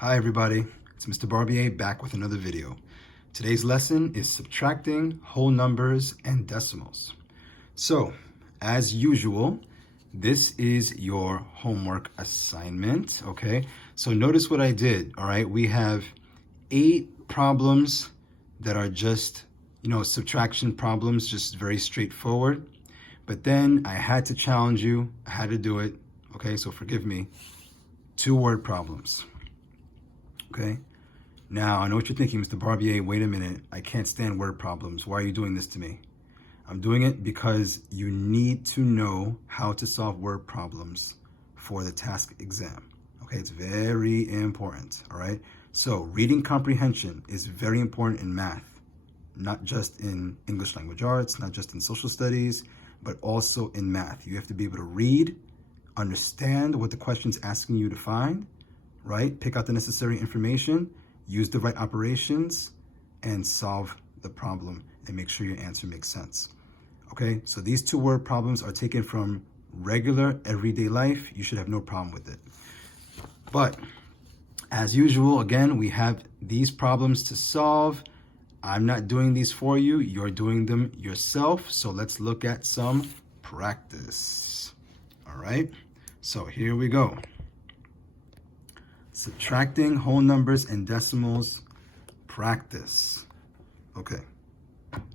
Hi everybody, it's Mr. Barbier back with another video. Today's lesson is subtracting whole numbers and decimals. So, as usual, this is your homework assignment, okay? So notice what I did, all right? We have 8 problems that are just, subtraction problems, just very straightforward. But then I had to challenge you, I had to do it, okay? So forgive me. 2 word problems. Okay, now I know what you're thinking, Mr. Barbier, wait a minute, I can't stand word problems. Why are you doing this to me? I'm doing it because you need to know how to solve word problems for the task exam. Okay, it's very important, all right? So reading comprehension is very important in math, not just in English language arts, not just in social studies, but also in math. You have to be able to read, understand what the question's asking you to find, right? Pick out the necessary information, use the right operations, and solve the problem and make sure your answer makes sense. Okay, so these 2 word problems are taken from regular everyday life. You should have no problem with it. But as usual, again, we have these problems to solve. I'm not doing these for you, you're doing them yourself. So let's look at some practice. All right, so here we go. Subtracting whole numbers and decimals practice. Okay,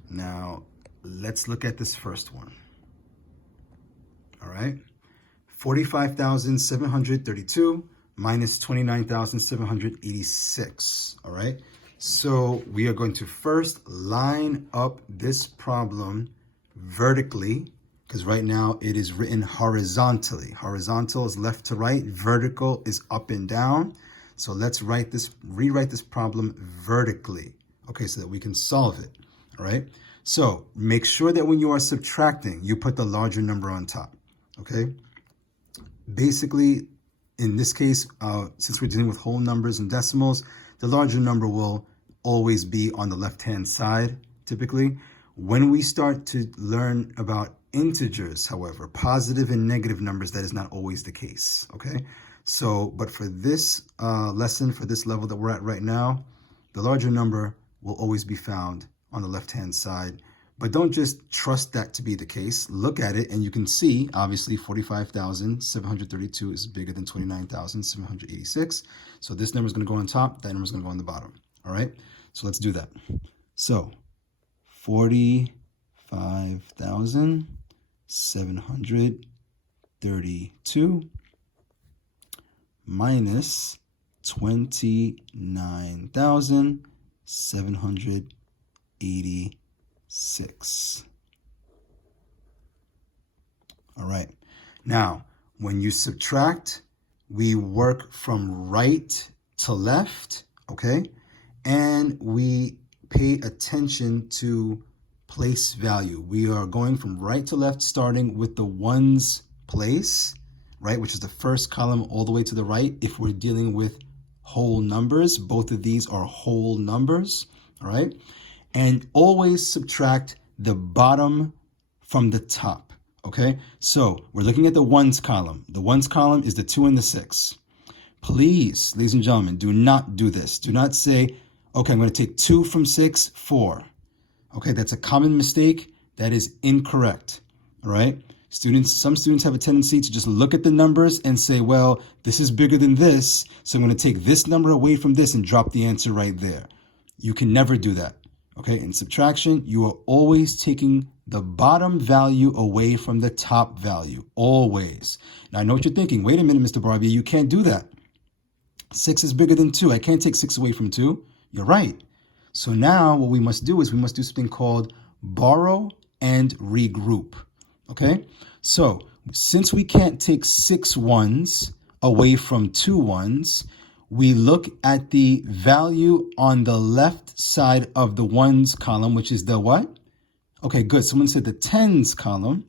now let's look at this first one. All right, 45,732 minus 29,786. All right, so we are going to first line up this problem vertically, because right now it is written horizontally. Horizontal is left to right, vertical is up and down. So let's rewrite this problem vertically, okay, so that we can solve it, all right? So make sure that when you are subtracting, you put the larger number on top, okay? Basically, in this case, since we're dealing with whole numbers and decimals, the larger number will always be on the left-hand side, typically. When we start to learn about integers, however, positive and negative numbers, that is not always the case, okay? So, but for this lesson, for this level that we're at right now, the larger number will always be found on the left-hand side. But don't just trust that to be the case. Look at it and you can see, obviously, 45,732 is bigger than 29,786. So this number is going to go on top, that number is going to go on the bottom, all right? So let's do that. So 45,732 minus 29,786. All right. Now, when you subtract, we work from right to left, okay? And we pay attention to place value. We are going from right to left, starting with the ones place, right, which is the first column all the way to the right. If we're dealing with whole numbers, both of these are whole numbers, all right? And always subtract the bottom from the top, okay? So we're looking at the ones column. The ones column is the 2 and the 6. Please, ladies and gentlemen, do not do this. Do not say, okay, I'm going to take 2 from 6, 4. Okay, that's a common mistake. That is incorrect, all right? Some students have a tendency to just look at the numbers and say, well, this is bigger than this, so I'm going to take this number away from this and drop the answer right there. You can never do that, okay? In subtraction, you are always taking the bottom value away from the top value, always. Now, I know what you're thinking. Wait a minute, Mr. Barbier, you can't do that. 6 is bigger than 2. I can't take 6 away from 2. You're right. So now what we must do is we must do something called borrow and regroup, okay? So since we can't take 6 ones away from 2 ones, we look at the value on the left side of the ones column, which is the what? Okay, good. Someone said the tens column,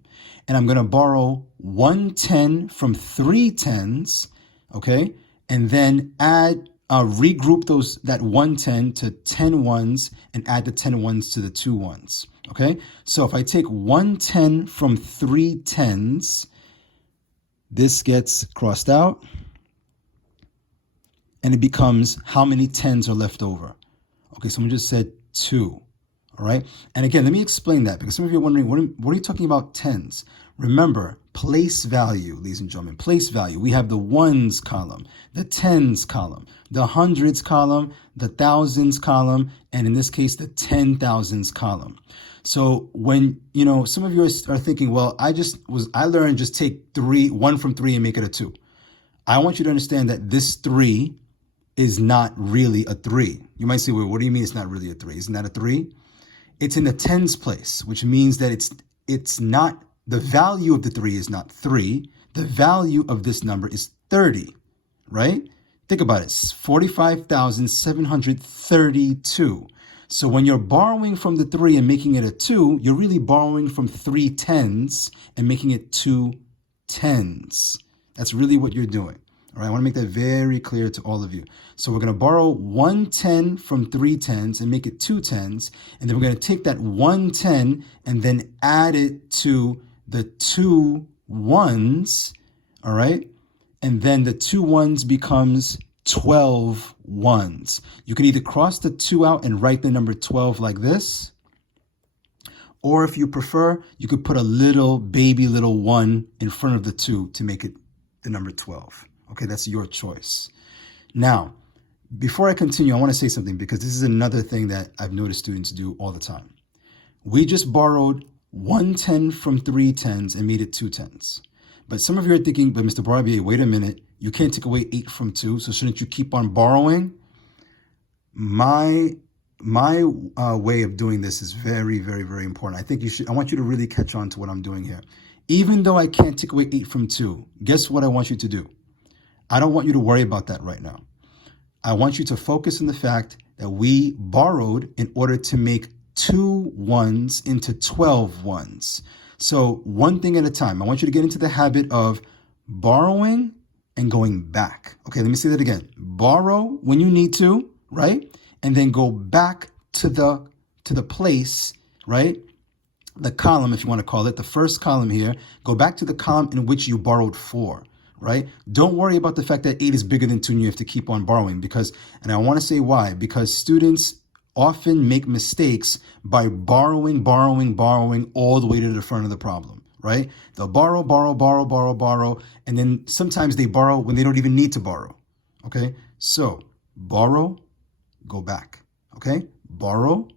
and I'm going to borrow 1 10 from 3 tens, okay? And then regroup that 1 10 to 10 ones and add the 10 ones to the 2 ones. Okay, so if I take 1 10 from 3 tens, this gets crossed out and it becomes how many tens are left over. Okay, someone just said 2. All right. And again, let me explain that because some of you are wondering, what are you talking about tens? Remember, place value, ladies and gentlemen, place value. We have the ones column, the tens column, the hundreds column, the thousands column, and in this case, the 10,000s column. So when, some of you are thinking, well, I learned just take 1 from 3 and make it a 2. I want you to understand that this 3 is not really a 3. You might say, well, what do you mean it's not really a 3? Isn't that a 3? It's in the tens place, which means that it's not, the value of the 3 is not 3. The value of this number is 30, right? Think about it, 45,732. So when you're borrowing from the 3 and making it a 2, you're really borrowing from 3 tens and making it 2 tens. That's really what you're doing. All right, I want to make that very clear to all of you. So we're going to borrow 1 10 from 3 tens and make it 2 tens. And then we're going to take that 1 10 and then add it to the 2 ones. All right. And then the 2 ones becomes 12 ones. You can either cross the 2 out and write the number 12 like this. Or if you prefer, you could put a little 1 in front of the 2 to make it the number 12. Okay, that's your choice. Now, before I continue, I want to say something because this is another thing that I've noticed students do all the time. We just borrowed 1 10 from 3 tens and made it 2 tens. But some of you are thinking, but Mr. Barbier, wait a minute, you can't take away 8 from 2, so shouldn't you keep on borrowing? My way of doing this is very, very, very important. I want you to really catch on to what I'm doing here. Even though I can't take away 8 from 2, guess what I want you to do? I don't want you to worry about that right now. I want you to focus on the fact that we borrowed in order to make 2 ones into 12 ones. So one thing at a time. I want you to get into the habit of borrowing and going back. Okay, let me say that again. Borrow when you need to, right? And then go back to the place, right? The column, if you want to call it, the first column here, go back to the column in which you borrowed 4, right? Don't worry about the fact that 8 is bigger than 2 and you have to keep on borrowing and I want to say why, because students often make mistakes by borrowing all the way to the front of the problem, right? They'll borrow, and then sometimes they borrow when they don't even need to borrow, okay? So borrow, go back, okay? Borrow,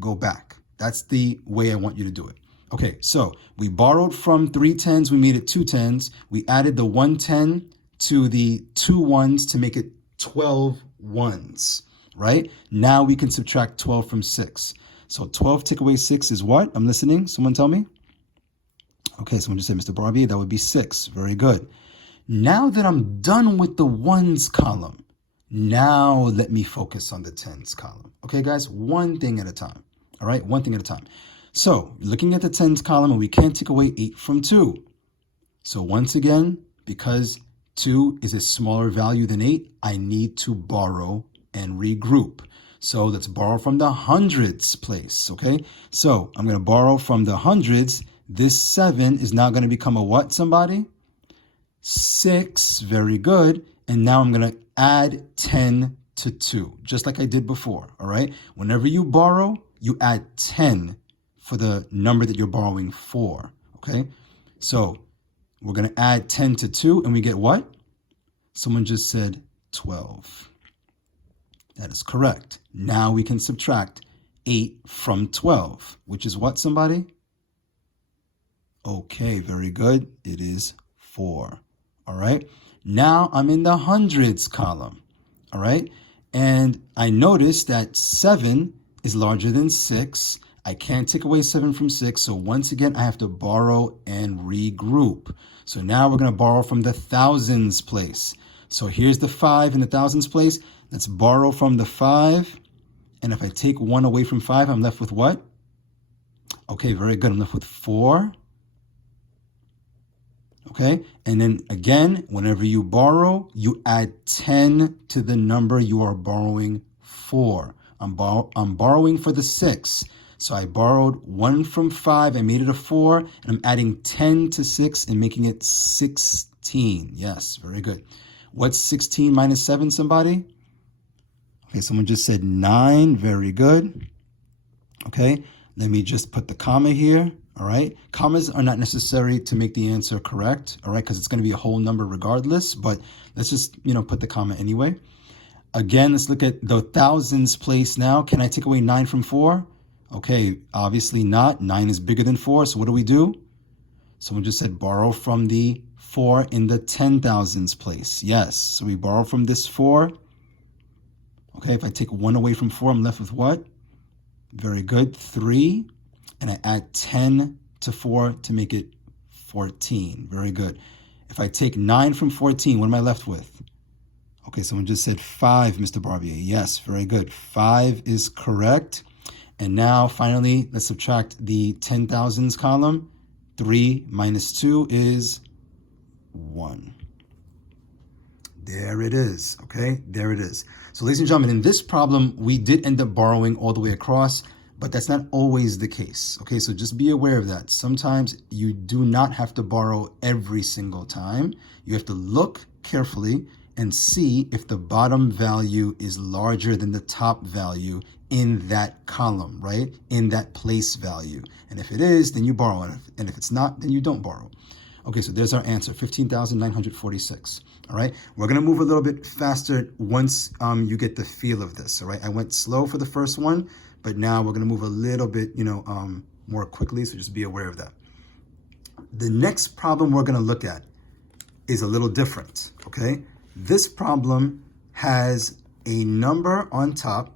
go back. That's the way I want you to do it. Okay, so we borrowed from 3 tens, we made it 2 tens. We added the 1 10 to the 2 ones to make it 12 ones, right? Now we can subtract 12 from 6. So 12 take away 6 is what? I'm listening. Someone tell me. Okay, someone just said, Mr. Barbier, that would be 6. Very good. Now that I'm done with the ones column, now let me focus on the tens column. Okay, guys, one thing at a time. All right, one thing at a time. So looking at the tens column, and we can't take away 8 from 2. So once again, because 2 is a smaller value than 8, I need to borrow and regroup. So let's borrow from the hundreds place, okay? So I'm going to borrow from the hundreds. This 7 is now going to become a what, somebody? 6, very good. And now I'm going to add 10 to 2, just like I did before, all right? Whenever you borrow, you add 10 for the number that you're borrowing for, okay? So we're going to add 10 to 2, and we get what? Someone just said 12. That is correct. Now we can subtract 8 from 12, which is what, somebody? Okay, very good. It is 4, all right? Now I'm in the hundreds column, all right? And I noticed that 7 is larger than 6. I can't take away 7 from 6. So once again, I have to borrow and regroup. So now we're going to borrow from the thousands place. So here's the 5 in the thousands place. Let's borrow from the 5. And if I take 1 away from 5, I'm left with what? Okay, very good. I'm left with 4. Okay, and then again, whenever you borrow, you add 10 to the number you are borrowing for. I'm borrowing for the 6. So I borrowed 1 from 5, I made it a 4, and I'm adding 10 to 6 and making it 16. Yes, very good. What's 16 minus 7, somebody? Okay, someone just said 9. Very good. Okay, let me just put the comma here. All right, commas are not necessary to make the answer correct. All right, because it's going to be a whole number regardless, but let's just, put the comma anyway. Again, let's look at the thousands place now. Can I take away 9 from 4? Okay, obviously not. 9 is bigger than 4, so what do? Someone just said borrow from the 4 in the 10,000s place. Yes, so we borrow from this 4. Okay, if I take 1 away from 4, I'm left with what? Very good, 3. And I add 10 to 4 to make it 14. Very good. If I take 9 from 14, what am I left with? Okay, someone just said 5, Mr. Barbier. Yes, very good. 5 is correct. And now, finally, let's subtract the 10,000s column. 3 minus 2 is 1. There it is, okay? There it is. So, ladies and gentlemen, in this problem, we did end up borrowing all the way across, but that's not always the case, okay? So just be aware of that. Sometimes you do not have to borrow every single time. You have to look carefully and see if the bottom value is larger than the top value in that column, right? In that place value. And if it is, then you borrow it. And if it's not, then you don't borrow. Okay, so there's our answer, 15,946. All right, we're going to move a little bit faster once you get the feel of this. All right, I went slow for the first one, but now we're going to move a little bit, more quickly. So just be aware of that. The next problem we're going to look at is a little different. Okay, this problem has a number on top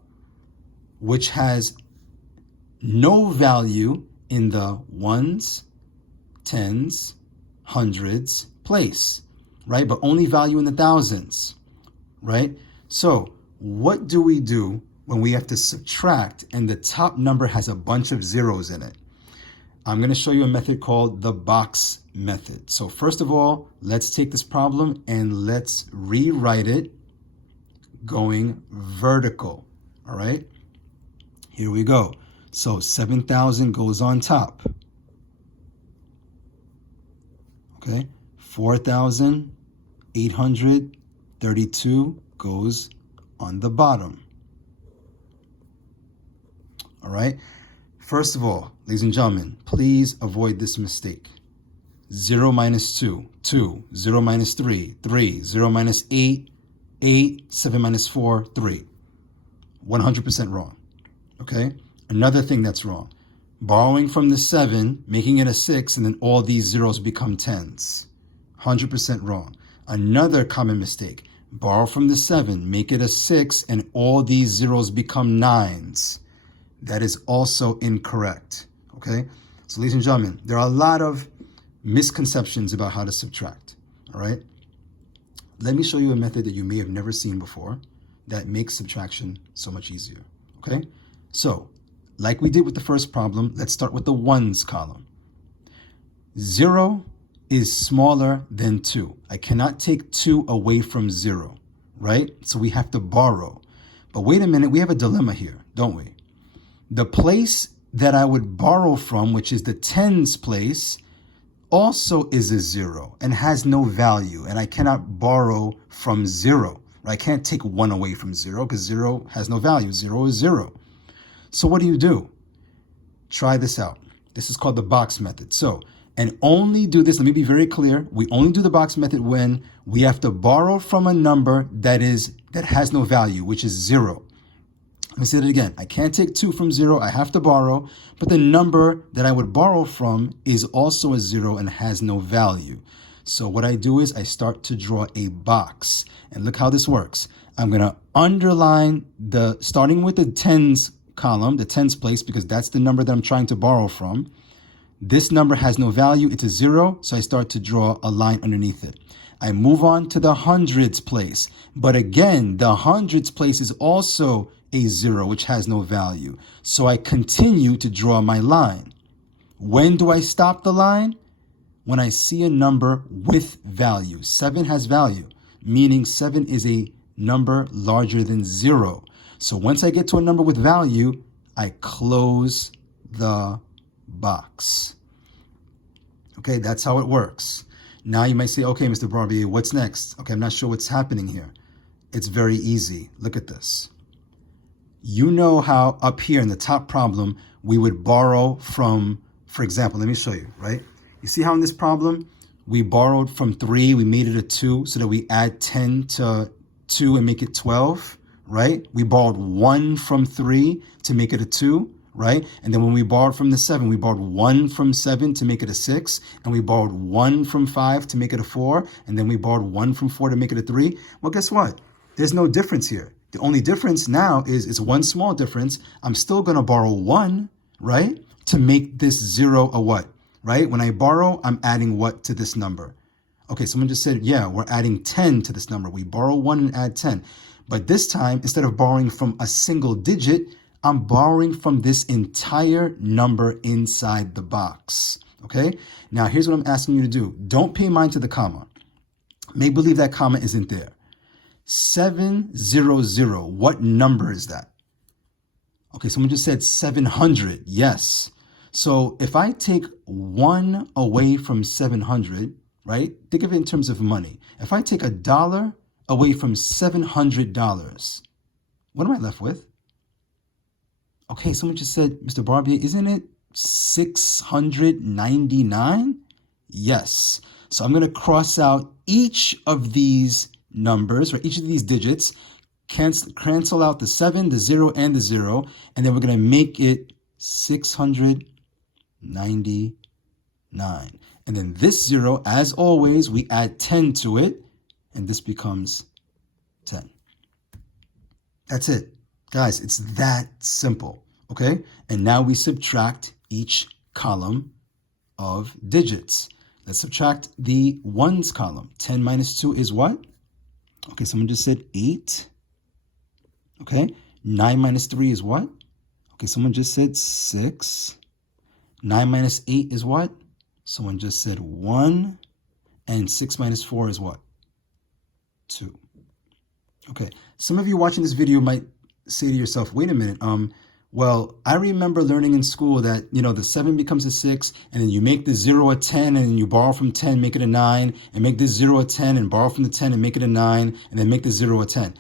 which has no value in the ones, tens, hundreds place, right? But only value in the thousands, right? So what do we do when we have to subtract and the top number has a bunch of zeros in it? I'm going to show you a method called the box method. So first of all, let's take this problem and let's rewrite it going vertical, all right? Here we go. So 7,000 goes on top. Okay, 4,832 goes on the bottom. All right. First of all, ladies and gentlemen, please avoid this mistake. 0 minus 2, 2. 0 minus 3, 3. 0 minus 8, 8. 7 minus 4, 3. 100% wrong. Okay. Another thing that's wrong. Borrowing from the 7, making it a 6, and then all these zeros become 10s. 100% wrong. Another common mistake. Borrow from the 7, make it a 6, and all these zeros become 9s. That is also incorrect. Okay? So, ladies and gentlemen, there are a lot of misconceptions about how to subtract. All right? Let me show you a method that you may have never seen before that makes subtraction so much easier. Okay? So, like we did with the first problem, let's start with the ones column. 0 is smaller than 2. I cannot take 2 away from 0, right? So we have to borrow. But wait a minute, we have a dilemma here, don't we? The place that I would borrow from, which is the tens place, also is a 0 and has no value. And I cannot borrow from 0. I can't take 1 away from 0 because 0 has no value. 0 is 0. So what do? Try this out. This is called the box method. So, and only do this, let me be very clear. We only do the box method when we have to borrow from a number that has no value, which is 0. Let me say it again. I can't take 2 from 0. I have to borrow, but the number that I would borrow from is also a 0 and has no value. So what I do is I start to draw a box. And look how this works. I'm going to underline starting with the tens column, the tens place, because that's the number that I'm trying to borrow from. This number has no value. It's a 0. So I start to draw a line underneath it. I move on to the hundreds place. But again, the hundreds place is also a 0, which has no value. So I continue to draw my line. When do I stop the line? When I see a number with value. 7 has value, meaning 7 is a number larger than 0. So once I get to a number with value, I close the box. Okay, that's how it works. Now you might say, okay, Mr. Barbier, what's next? Okay, I'm not sure what's happening here. It's very easy. Look at this. You know how up here in the top problem, we would borrow from, for example, let me show you, right? You see how in this problem, we borrowed from 3, we made it a 2, so that we add 10 to 2 and make it 12, right? We borrowed 1 from 3 to make it a 2, right? And then when we borrowed from the 7, we borrowed 1 from 7 to make it a 6, and we borrowed 1 from 5 to make it a 4, and then we borrowed 1 from 4 to make it a 3. Well, guess what? There's no difference here. The only difference now is it's one small difference. I'm still going to borrow 1, right, to make this 0 a what, right? When I borrow, I'm adding what to this number? Okay, someone just said, yeah, we're adding 10 to this number. We borrow 1 and add 10. But this time, instead of borrowing from a single digit, I'm borrowing from this entire number inside the box, okay? Now, here's what I'm asking you to do. Don't pay mind to the comma. Make believe that comma isn't there. 700, what number is that? Okay, someone just said 700, yes. So if I take 1 away from 700, right? Think of it in terms of money. If I take $1 away from $700, what am I left with? Okay, someone just said, Mr. Barbier, isn't it 699? Yes. So I'm going to cross out each of these numbers, or each of these digits, cancel out the 7, the 0, and the 0, and then we're going to make it 699. And then this 0, as always, we add 10 to it, and this becomes 10. That's it. Guys, it's that simple, okay? And now we subtract each column of digits. Let's subtract the ones column. 10 minus 2 is what? Okay, someone just said 8. Okay, 9 minus 3 is what? Okay, someone just said 6. 9 minus 8 is what? Someone just said 1. And 6 minus 4 is what? 2. Okay, some of you watching this video might say to yourself, wait a minute, well, I remember learning in school that, the 7 becomes a 6, and then you make the 0 a 10, and then you borrow from 10, make it a 9, and make this 0 a 10, and borrow from the 10, and make it a 9, and then make the 0 a 10.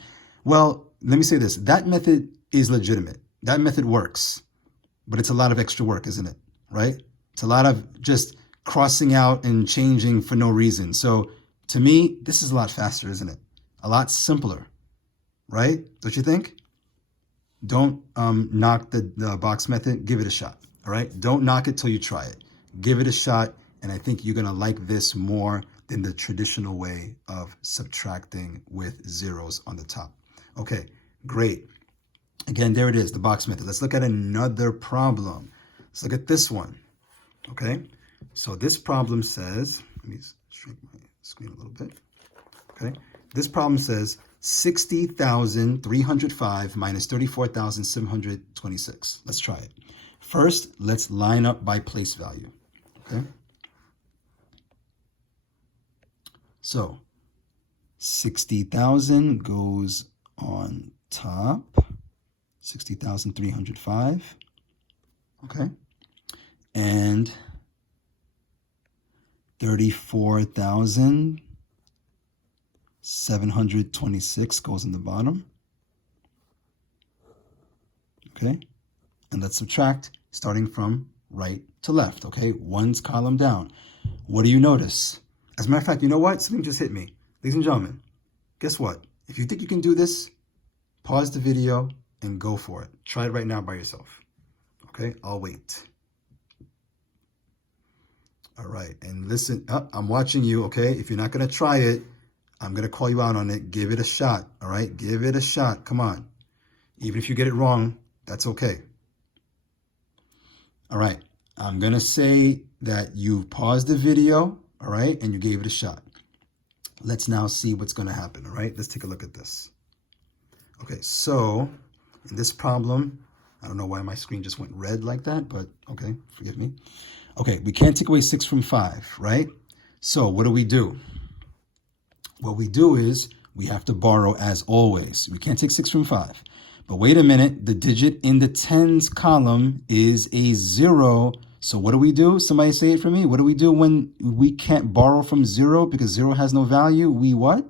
Well, let me say this. That method is legitimate. That method works, but it's a lot of extra work, isn't it? Right? It's a lot of just crossing out and changing for no reason. So to me, this is a lot faster, isn't it? A lot simpler, right? Don't you think? Don't knock the box method. Give it a shot, all right? Don't knock it till you try it. Give it a shot, and I think you're going to like this more than the traditional way of subtracting with zeros on the top. Okay, great. Again, there it is, the box method. Let's look at another problem. Let's look at this one, okay? So this problem says, let me shrink my screen a little bit, okay? This problem says 60,305 minus 34,726. Let's try it. First, let's line up by place value, okay? So 60,000 goes on top, 60,305, okay? And 34,726 goes in the bottom. Okay, and let's subtract starting from right to left. Okay, one's column down. What do you notice? As a matter of fact, you know what? Something just hit me. Ladies and gentlemen, guess what? If you think you can do this, pause the video and go for it. Try it right now by yourself. Okay, I'll wait. All right, and listen, I'm watching you, okay? If you're not going to try it, I'm going to call you out on it. Give it a shot, all right? Give it a shot. Come on. Even if you get it wrong, that's okay. All right, I'm going to say that you paused the video, all right, and you gave it a shot. Let's now see what's going to happen, all right? Let's take a look at this. Okay, so in this problem, I don't know why my screen just went red like that, but okay, forgive me. Okay, we can't take away 6 from 5, right? So what do? What we do is we have to borrow as always. We can't take 6 from 5. But wait a minute, the digit in the tens column is a 0, So what do we do? Somebody say it for me. What do we do when we can't borrow from 0 because 0 has no value? We what?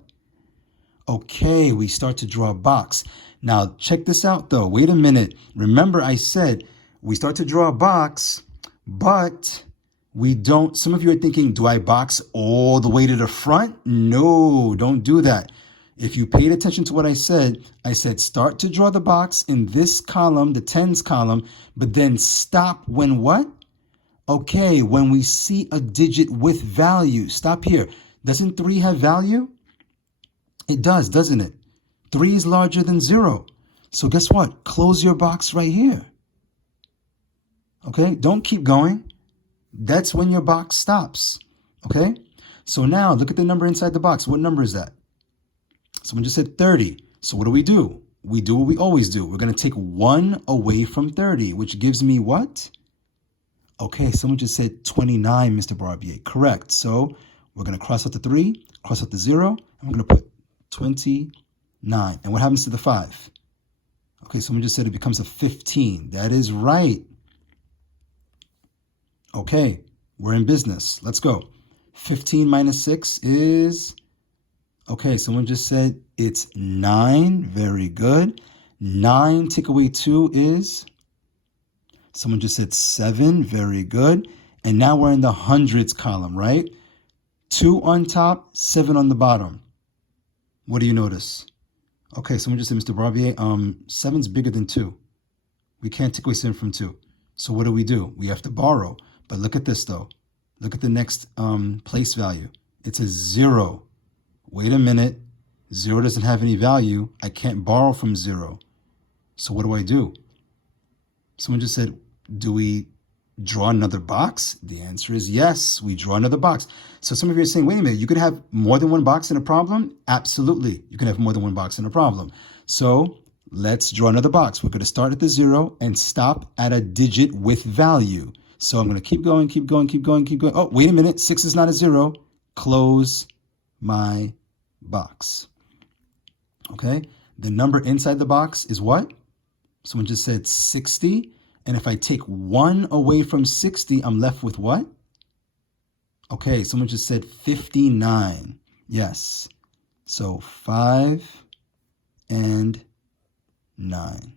Okay, we start to draw a box. Now, check this out though. Wait a minute. Remember I said we start to draw a box, but we don't. Some of you are thinking, do I box all the way to the front? No, don't do that. If you paid attention to what I said start to draw the box in this column, the tens column, but then stop when what? Okay, when we see a digit with value. Stop here. Doesn't 3 have value? It does, doesn't it? 3 is larger than 0. So guess what? Close your box right here. Okay, don't keep going. That's when your box stops. Okay, so now look at the number inside the box. What number is that? Someone just said 30. So what do? We do what we always do. We're going to take 1 away from 30, which gives me what? Okay, someone just said 29, Mr. Barbier. Correct. So we're going to cross out the 3, cross out the 0, and we're going to put 29. And what happens to the 5? Okay, someone just said it becomes a 15. That is right. Okay, we're in business. Let's go. 15 minus 6 is... Okay, someone just said it's 9. Very good. 9 take away 2 is... Someone just said 7. Very good. And now we're in the hundreds column, right? 2 on top, 7 on the bottom. What do you notice? Okay, someone just said, Mr. Barbier, 7's bigger than 2. We can't take away 7 from 2. So what do? We have to borrow. But look at this, though. Look at the next place value. It's a 0. Wait a minute. 0 doesn't have any value. I can't borrow from 0. So what do? Someone just said, do we draw another box? The answer is yes, we draw another box. So some of you are saying, wait a minute, you could have more than one box in a problem? Absolutely, you can have more than one box in a problem. So let's draw another box. We're going to start at the 0 and stop at a digit with value. So I'm going to keep going, keep going, keep going, keep going. Oh, wait a minute, 6 is not a 0. Close my box. Okay, the number inside the box is what? Someone just said 60. And if I take 1 away from 60, I'm left with what? Okay, someone just said 59. Yes. So 5 and 9.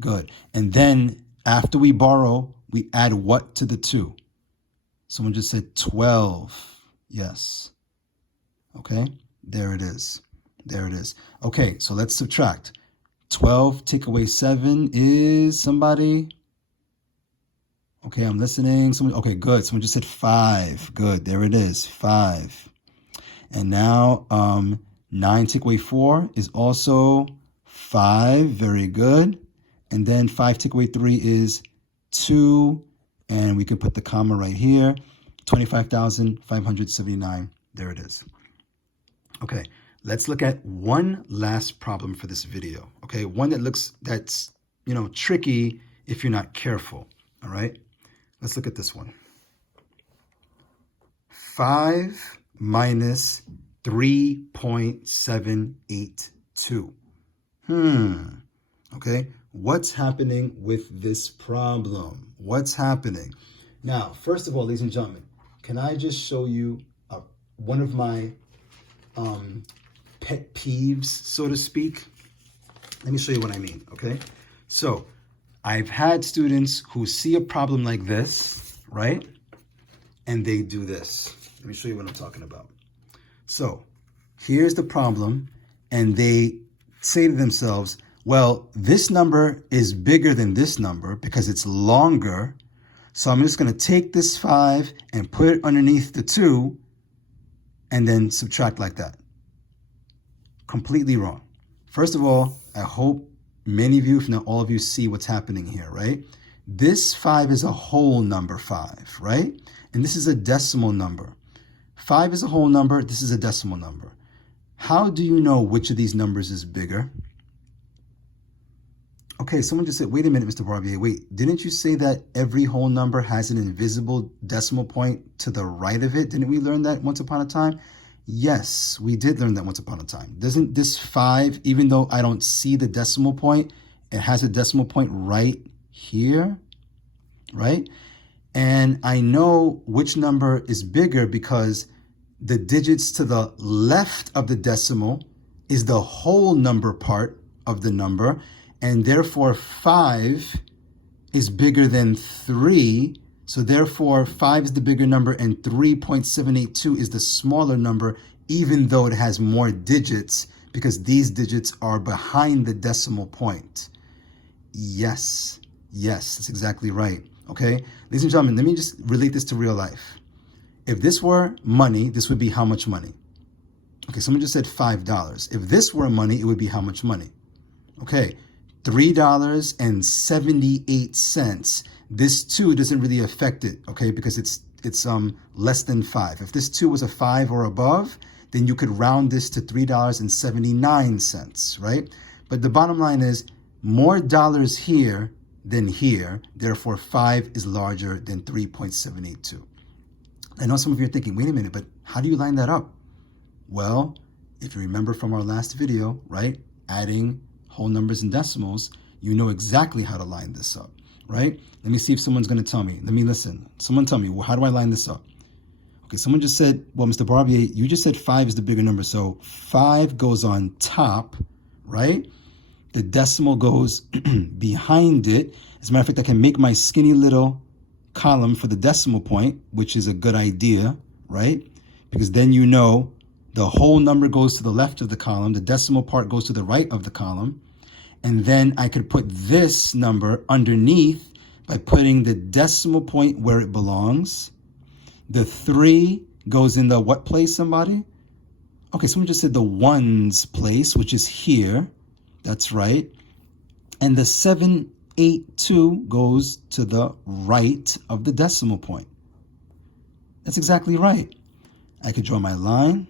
Good. And then after we borrow, we add what to the 2? Someone just said 12. Yes. Okay, there it is. There it is. Okay, so let's subtract. 12 take away 7 is somebody? Okay, I'm listening. Someone, okay, good. Someone just said 5. Good, there it is, 5. And now 9 take away 4 is also 5. Very good. And then 5 take away 3 is 2. And we can put the comma right here. 25,579. There it is. Okay. Let's look at one last problem for this video, okay? One that's tricky if you're not careful, all right? Let's look at this one. 5 minus 3.782. Okay, what's happening with this problem? What's happening? Now, first of all, ladies and gentlemen, can I just show you one of my pet peeves, so to speak? Let me show you what I mean, okay? So I've had students who see a problem like this, right? And they do this. Let me show you what I'm talking about. So here's the problem, and they say to themselves, well, this number is bigger than this number because it's longer. So I'm just going to take this 5 and put it underneath the 2 and then subtract like that. Completely wrong. First of all, I hope many of you, if not all of you, see what's happening here, right? This 5 is a whole number 5, right? And this is a decimal number. 5 is a whole number. This is a decimal number. How do you know which of these numbers is bigger? Okay, someone just said, wait a minute, Mr. Barbier, wait, didn't you say that every whole number has an invisible decimal point to the right of it? Didn't we learn that once upon a time? Yes, we did learn that once upon a time. Doesn't this 5, even though I don't see the decimal point, it has a decimal point right here, right? And I know which number is bigger because the digits to the left of the decimal is the whole number part of the number, and therefore 5 is bigger than 3. So therefore 5 is the bigger number and 3.782 is the smaller number, even though it has more digits, because these digits are behind the decimal point. Yes, that's exactly right. Okay, ladies and gentlemen, let me just relate this to real life. If this were money, this would be how much money? Okay, someone just said $5. If this were money, it would be how much money? Okay, $3.78. This 2 doesn't really affect it, okay, because it's less than 5. If this 2 was a 5 or above, then you could round this to $3.79, right? But the bottom line is more dollars here than here, therefore 5 is larger than 3.782. I know some of you are thinking, wait a minute, but how do you line that up? Well, if you remember from our last video, right, adding whole numbers and decimals, you know exactly how to line this up, right? Let me see if someone's going to tell me. Let me listen. Someone tell me, well, how do I line this up? Okay, someone just said, well, Mr. Barbier, you just said 5 is the bigger number, so 5 goes on top, right? The decimal goes behind it. As a matter of fact, I can make my skinny little column for the decimal point, which is a good idea, right? Because then you know the whole number goes to the left of the column, the decimal part goes to the right of the column, and then I could put this number underneath by putting the decimal point where it belongs. The 3 goes in the what place, somebody? Okay, someone just said the ones place, which is here. That's right. And the 782 goes to the right of the decimal point. That's exactly right. I could draw my line,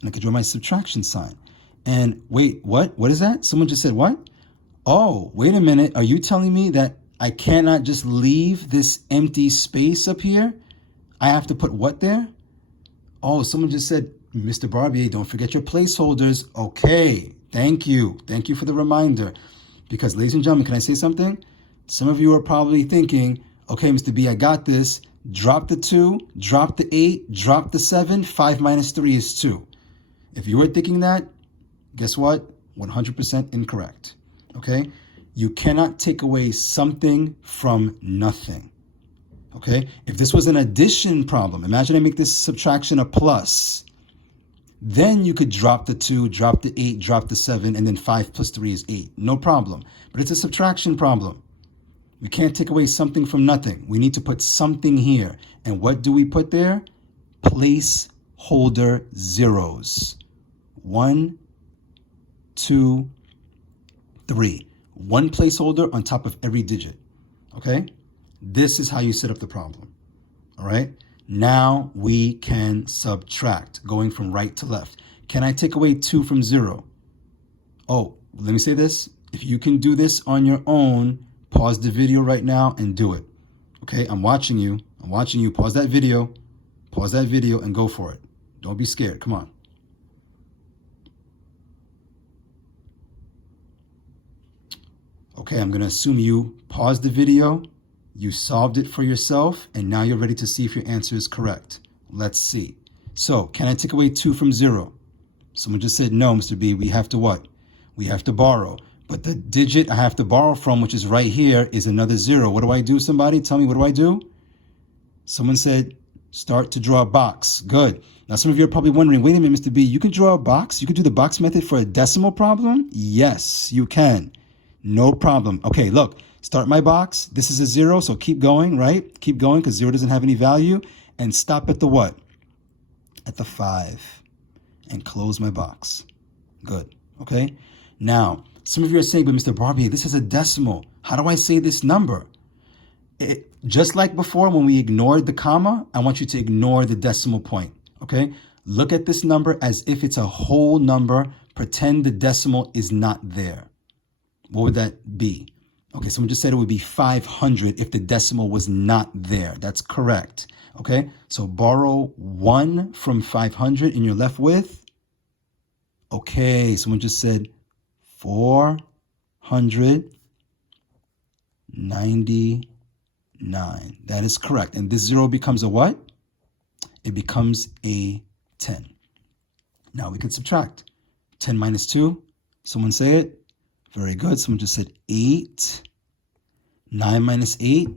and I could draw my subtraction sign. And wait, what? What is that? Someone just said what? Oh, wait a minute. Are you telling me that I cannot just leave this empty space up here? I have to put what there? Oh, someone just said, Mr. Barbier, don't forget your placeholders. Okay, thank you. Thank you for the reminder. Because, ladies and gentlemen, can I say something? Some of you are probably thinking, okay, Mr. B, I got this. Drop the 2, drop the 8, drop the 7. 5 minus 3 is 2. If you were thinking that, guess what? 100% incorrect. Okay? You cannot take away something from nothing. Okay? If this was an addition problem, imagine I make this subtraction a plus. Then you could drop the 2, drop the 8, drop the 7, and then 5 plus 3 is 8. No problem. But it's a subtraction problem. We can't take away something from nothing. We need to put something here. And what do we put there? Placeholder zeros. 1, 2, 3. One placeholder on top of every digit. Okay? This is how you set up the problem. All right? Now we can subtract, going from right to left. Can I take away 2 from 0? Oh, let me say this. If you can do this on your own, pause the video right now and do it. Okay? I'm watching you. Pause that video. And go for it. Don't be scared. Come on. Okay, I'm going to assume you paused the video, you solved it for yourself, and now you're ready to see if your answer is correct. Let's see. So, can I take away 2 from 0? Someone just said, no, Mr. B, we have to what? We have to borrow. But the digit I have to borrow from, which is right here, is another 0. What do I do, somebody? Tell me, what do I do? Someone said, start to draw a box. Good. Now, some of you are probably wondering, wait a minute, Mr. B, you can draw a box? You can do the box method for a decimal problem? Yes, you can. No problem. Okay, look, start my box. This is a 0, so keep going, right? Keep going because 0 doesn't have any value. And stop at the what? At the 5. And close my box. Good. Okay? Now, some of you are saying, but Mr. Barbier, this is a decimal. How do I say this number? Just like before when we ignored the comma, I want you to ignore the decimal point. Okay? Look at this number as if it's a whole number. Pretend the decimal is not there. What would that be? Okay, someone just said it would be 500 if the decimal was not there. That's correct. Okay, so borrow 1 from 500 and you're left with, okay, someone just said 499. 9. That is correct. And this 0 becomes a what? It becomes a 10. Now we can subtract. 10 minus 2. Someone say it. Very good. Someone just said 8. 9 minus 8.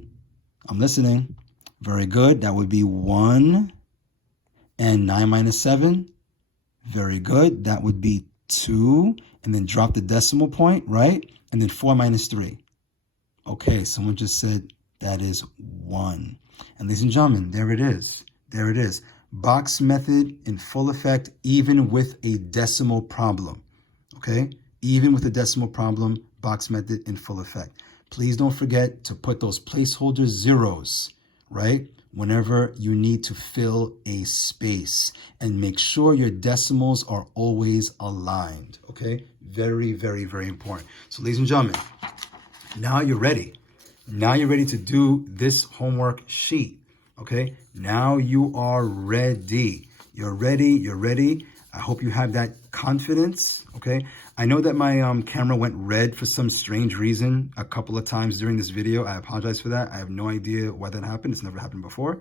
I'm listening. Very good. That would be 1. And 9 minus 7. Very good. That would be 2. And then drop the decimal point, right? And then 4 minus 3. Okay, someone just said that is 1. And ladies and gentlemen, there it is. There it is. Box method in full effect, even with a decimal problem. Okay? Even with a decimal problem, box method in full effect. Please don't forget to put those placeholder zeros, right? Whenever you need to fill a space, and make sure your decimals are always aligned. Okay? Very, very, very important. So ladies and gentlemen, now you're ready. Now you're ready to do this homework sheet. Okay, now you are ready. You're ready. You're ready. I hope you have that confidence. Okay, I know that my camera went red for some strange reason a couple of times during this video. I apologize for that. I have no idea why that happened. It's never happened before.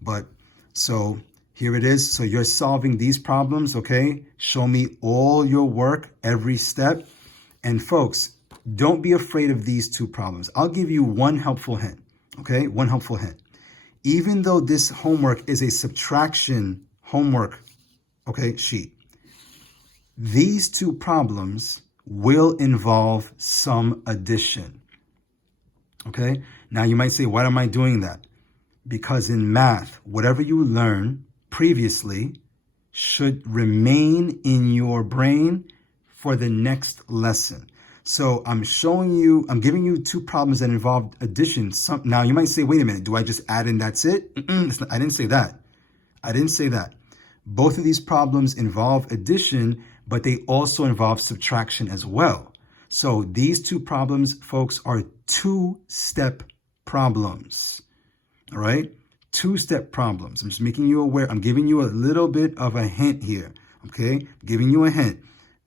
But so here it is. So you're solving these problems. Okay, show me all your work, every step. And folks, don't be afraid of these two problems. I'll give you one helpful hint. Okay, one helpful hint. Even though this homework is a subtraction homework, okay, sheet, these two problems will involve some addition. Okay? Now you might say, why am I doing that? Because in math, whatever you learn previously should remain in your brain for the next lesson. So I'm giving you two problems that involve addition. Now you might say, wait a minute, do I just add in, that's it? I didn't say that. I didn't say that. Both of these problems involve addition, but they also involve subtraction as well. So these two problems, folks, are two-step problems. All right? Two-step problems. I'm just making you aware. I'm giving you a little bit of a hint here. Okay? I'm giving you a hint.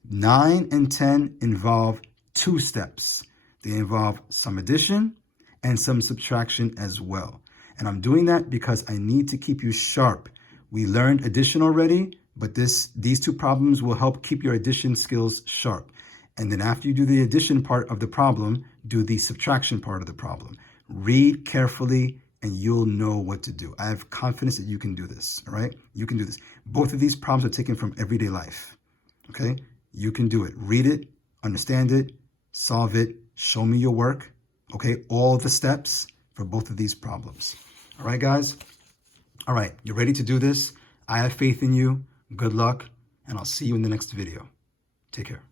9 and 10 involve two steps. They involve some addition and some subtraction as well. And I'm doing that because I need to keep you sharp. We learned addition already, but these two problems will help keep your addition skills sharp. And then after you do the addition part of the problem, do the subtraction part of the problem. Read carefully and you'll know what to do. I have confidence that you can do this, all right? You can do this. Both of these problems are taken from everyday life, okay? You can do it. Read it, understand it, solve it, show me your work, okay? All the steps for both of these problems. All right, guys? All right, you're ready to do this? I have faith in you. Good luck, and I'll see you in the next video. Take care.